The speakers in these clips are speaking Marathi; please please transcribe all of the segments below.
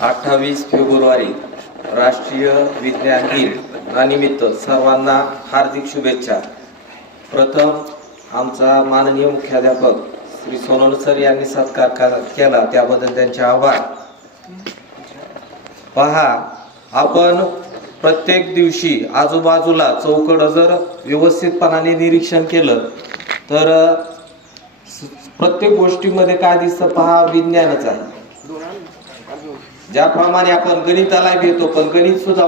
28 फेब्रुवारी राष्ट्रीय विज्ञान दिन निमित्त सर्वांना हार्दिक शुभेच्छा। प्रथम आमचा माननीय मुख्याध्यापक श्री सोनल सर यांनी सत्कार केला त्याबद्दल त्यांचे आभार। पहा, आपण प्रत्येक दिवशी आजूबाजूला चौकड जर व्यवस्थितपणाने निरीक्षण केलं तर प्रत्येक गोष्टीमध्ये काय दिसतं, पहा विज्ञानच आहे। ज्याप्रमाणे आपण गणिताला घेतो पण गणित सुद्धा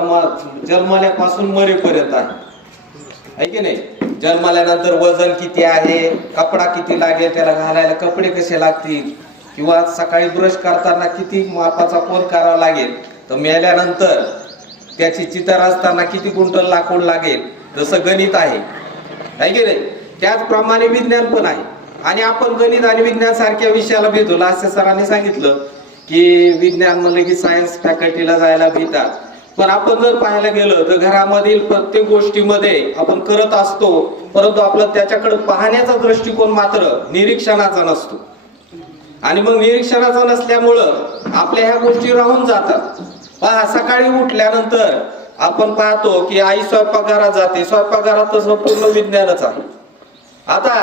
जन्मल्यापासून मरेपर्यंत आहे की नाही। जन्मल्यानंतर वजन किती आहे, कपडा किती लागेल, त्याला घालायला कपडे कसे लागतील, किंवा सकाळी ब्रश करताना किती मापाचा कोन करावा लागेल, तर मेल्यानंतर त्याची चित्र असताना किती क्विंटल लाकूड लागेल, जसं गणित आहे की नाही। त्याचप्रमाणे विज्ञान पण आहे। आणि आपण गणित आणि विज्ञान सारख्या विषयाला भेटतो। लास्य सरांनी सांगितलं की विज्ञान म्हणलं की सायन्स फॅकल्टीला जायला भीतात, पण आपण जर पाहायला गेलं तर घरामधील प्रत्येक गोष्टीमध्ये आपण करत असतो, परंतु आपलं त्याच्याकडे पाहण्याचा दृष्टिकोन मात्र निरीक्षणाचा नसतो। आणि मग निरीक्षणाचा नसल्यामुळं आपल्या ह्या गोष्टी राहून जातात। पहा, सकाळी उठल्यानंतर आपण पाहतो की आई स्वयंपाकघरात जाते, स्वयंपाकघरात संपूर्ण विज्ञानच आहे। आता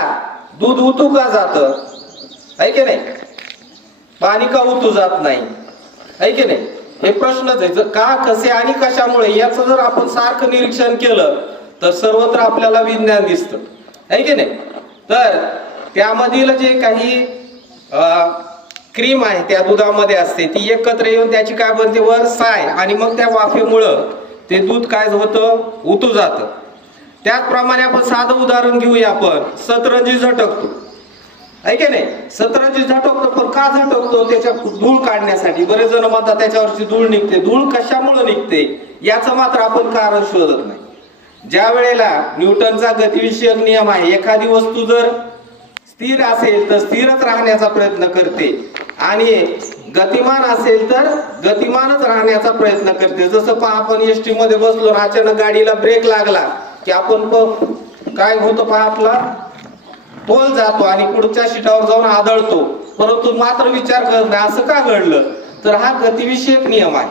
दूध उतू का जातं, आहे की नाही, पाणी का उतू जात नाही, आहे की नाही, हे प्रश्नच आहे। का, कसे आणि कशामुळे याचं जर आपण सारखं निरीक्षण केलं तर सर्वत्र आपल्याला विज्ञान दिसतं, आहे की नाही। तर त्यामधील जे काही क्रीम आहे त्या दुधामध्ये असते ती एकत्र येऊन त्याची काय बनते, वर साय, आणि मग त्या वाफेमुळं ते दूध काय होतं, उतू जातं। त्याचप्रमाणे आपण साधं उदाहरण घेऊया, आपण सतरंजी झटकतो, आहे की नाही। सतरंजी झटकतो, पण का झटकतो, त्याच्या धूळ काढण्यासाठी। बरेच जण म्हणतात त्याच्यावरची धूळ निघते, धूळ कशामुळे निघते याचं मात्र आपण कारण शोधत नाही। ज्या वेळेला न्यूटनचा गतिविषयक नियम आहे, एखादी वस्तू जर स्थिर असेल तर स्थिरच राहण्याचा प्रयत्न करते, आणि गतिमान असेल तर गतिमानच राहण्याचा प्रयत्न करते। जसं पहा, आपण एसटी मध्ये बसलो आणि अचानक गाडीला ब्रेक लागला की आपण काय होतं, पहा आपला तोल जातो आणि पुढच्या सीटावर जाऊन आदळतो, परंतु मात्र विचार करत नाही असं का घडलं, तर हा गतिविषयक नियम आहे।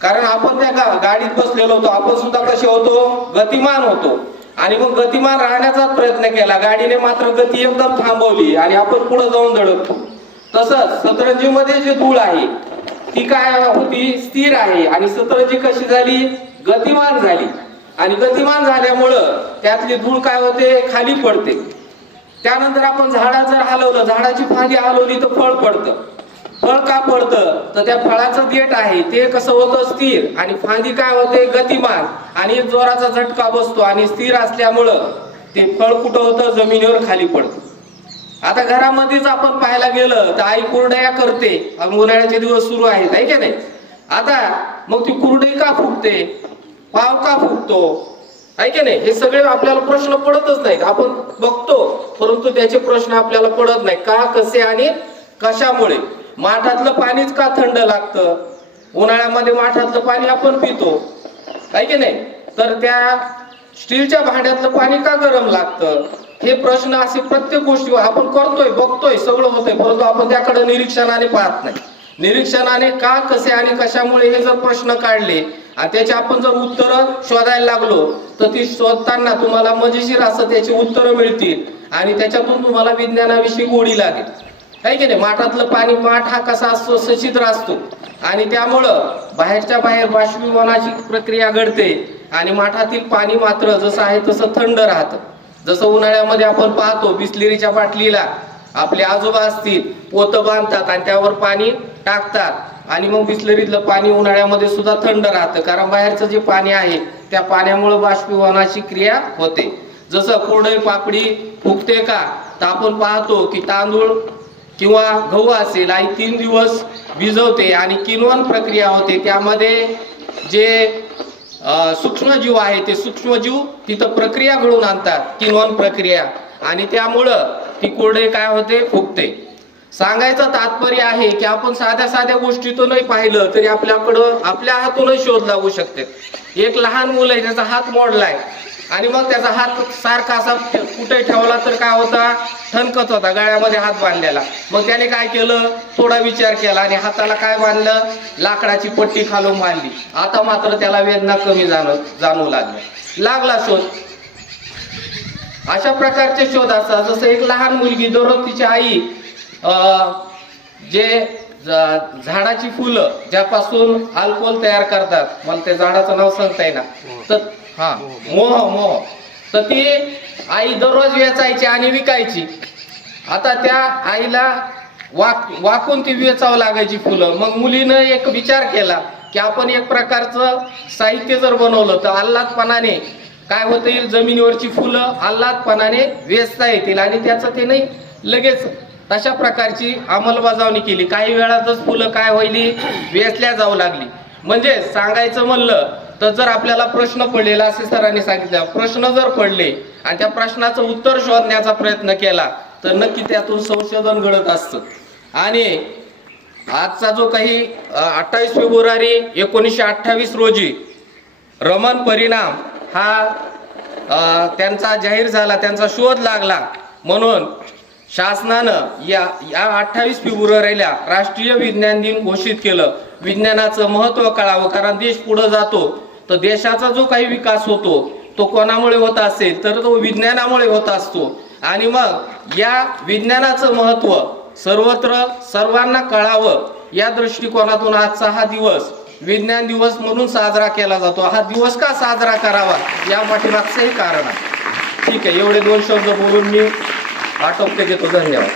कारण आपण त्या गाडीत बसलेलो होतो, आपण सुद्धा कसे होतो, गतिमान होतो, आणि मग गतिमान राहण्याचा प्रयत्न केला, गाडीने मात्र गती एकदम थांबवली आणि आपण पुढे जाऊन धडकतो। तसंच सतरंजीमध्ये जे धूळ आहे ती काय होती, स्थिर आहे, आणि सतरंजी कशी झाली, गतिमान झाली, आणि गतिमान झाल्यामुळं त्यातली धूळ काय होते, खाली पडते। त्यानंतर आपण झाड जर हलवलं, झाडाची फांदी हलवली तर फळ पडतं। फळ का पडतं, तर त्या फळाचं देठ आहे ते कसं होतं, स्थिर, आणि फांदी काय होते, गतिमान, आणि एक जोराचा झटका बसतो, आणि स्थिर असल्यामुळं ते फळ कुठं होतं, जमिनीवर खाली पडतं। आता घरामध्येच आपण पाहायला गेलं तर आई कुरडया करते, उन्हाळ्याचे दिवस सुरू आहेत, आहे की नाही। आता मग ती कुरडई का फुगते, पाव का फुगतो, आहे की नाही, हे सगळे आपल्याला प्रश्न पडतच नाहीत। आपण बघतो परंतु त्याचे प्रश्न आपल्याला पडत नाही, का, कसे आणि कशामुळे। माठातलं पाणीच का थंड लागतं, उन्हाळ्यामध्ये माठातलं पाणी आपण पितो, आहे की नाही, तर त्या स्टीलच्या भांड्यातलं पाणी का गरम लागतं, हे प्रश्न असे प्रत्येक गोष्टी आपण करतोय, बघतोय, सगळं होतंय, परंतु आपण त्याकडे निरीक्षणाने पाहत नाही। निरीक्षणाने का, कसे आणि कशामुळे हे जर प्रश्न काढले आणि त्याची आपण जर उत्तर शोधायला लागलो तर ती शोधताना तुम्हाला मजेशीर असं त्याची उत्तरं मिळतील, आणि त्याच्यातून तुम्हाला विज्ञानाविषयी गोडी लागेल, आहे की नाही। माठातलं पाणी, माठ हा कसा असतो, सच्छिद्र असतो, आणि त्यामुळं बाहेरच्या बाहेर बाष्पीभवनाची प्रक्रिया घडते, आणि माठातील पाणी मात्र जसं आहे तसं थंड राहतं। जसं उन्हाळ्यामध्ये आपण पाहतो बिस्लेरीच्या बाटलीला आपले आजोबा असतील, पोतं बांधतात आणि त्यावर पाणी टाकतात, आणि मग बिस्लरीतलं पाणी उन्हाळ्यामध्ये सुद्धा थंड राहतं, कारण बाहेरचं जे पाणी आहे त्या पाण्यामुळे बाष्पीभवनाची क्रिया होते। जसं कुरडई पापडी फुगते का, तर आपण पाहतो की तांदूळ किंवा गहू असेल, आई 3 दिवस भिजवते आणि किण्वन प्रक्रिया होते, त्यामध्ये जे सूक्ष्मजीव आहे ते सूक्ष्मजीव तिथं प्रक्रिया घडवून आणतात, किण्वन प्रक्रिया, आणि त्यामुळं ती कुरडई काय होते, फुगते। सांगायचं तात्पर्य आहे की आपण साध्या साध्या गोष्टीतूनही पाहिलं तरी आपल्याकडं आपल्या हातूनही शोध लागू शकते। एक लहान मुलं आहे, त्याचा हात मोडलाय, आणि मग त्याचा हात सारखा असा कुठे ठेवला तर काय होता, ठणकत होता, गळ्यामध्ये हात बांधलेला. मग त्याने काय केलं, थोडा विचार केला आणि हाताला काय बांधलं, लाकडाची पट्टी खालून बांधली. आता मात्र त्याला वेदना कमी जाणवू लागला शोध. अशा प्रकारचे शोध असतात. जसं एक लहान मुलगी दररोज तिची आई जे झाडाची फुलं ज्यापासून अल्कोहोल तयार करतात, मला त्या झाडाचं नाव सांगता येईना, तर हा मोह, तर ती आई दररोज वेचायची आणि विकायची. आता त्या आईला वाकून ती वेचावं लागायची फुलं. मग मुलीनं एक विचार केला की आपण एक प्रकारचं साहित्य जर बनवलं तर आल्हादपणाने काय होता येईल, जमिनीवरची फुलं आल्हादपणाने वेचता येतील आणि त्याचं ते नाही लगेच तशा प्रकारची अंमलबजावणी केली. काही वेळातच फुलं काय व्हायली, वेचल्या जाऊ लागली. म्हणजे सांगायचं म्हणलं तर जर आपल्याला प्रश्न पडलेला, असे सरांनी सांगितलं, प्रश्न जर पडले आणि त्या प्रश्नाचं उत्तर शोधण्याचा प्रयत्न केला तर नक्की त्यातून संशोधन घडत असतं. आणि आजचा जो काही 28 फेब्रुवारी 1928 रोजी रमन परिणाम हा त्यांचा जाहीर झाला, त्यांचा शोध लागला. म्हणून शासनानं या 28 फेब्रुवारीला राष्ट्रीय विज्ञान दिन घोषित केलं. विज्ञानाचं महत्त्व कळावं, कारण देश पुढे जातो तर देशाचा जो काही विकास होतो तो कोणामुळे होत असेल तर तो विज्ञानामुळे होत असतो. आणि मग या विज्ञानाचं महत्त्व सर्वत्र सर्वांना कळावं या दृष्टिकोनातून आजचा हा दिवस विज्ञान दिवस म्हणून साजरा केला जातो. हा दिवस का साजरा करावा या पाठीमागचंही कारण आहे. ठीक आहे, एवढे 2 शब्द बोलून मी आटोपते घेतो. धन्यवाद.